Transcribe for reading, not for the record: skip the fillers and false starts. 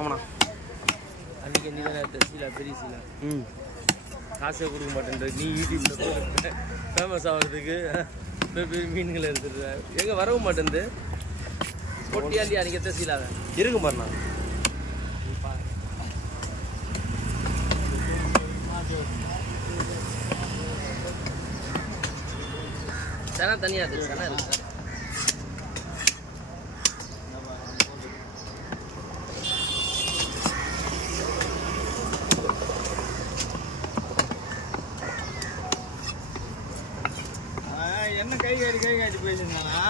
ஆமாண்ணா. அன்றைக்கி நீ தானே சீலா பெரிய சீலா காசே கொடுக்க மாட்டேன்ற நீ யூடியூப்பில் ஃபேமஸ் ஆகிறதுக்கு பெரிய மீன்களை எடுத்துடுற எங்கே வரவும் மாட்டேங்குது பொட்டியாண்டி அன்றைக்கி எத்த சீலாவை இருக்கும் பாருண்ணா. சனா தனியாக இருக்குது சனா இருக்கு என்ன கை காட்டி பேசியிருந்தானா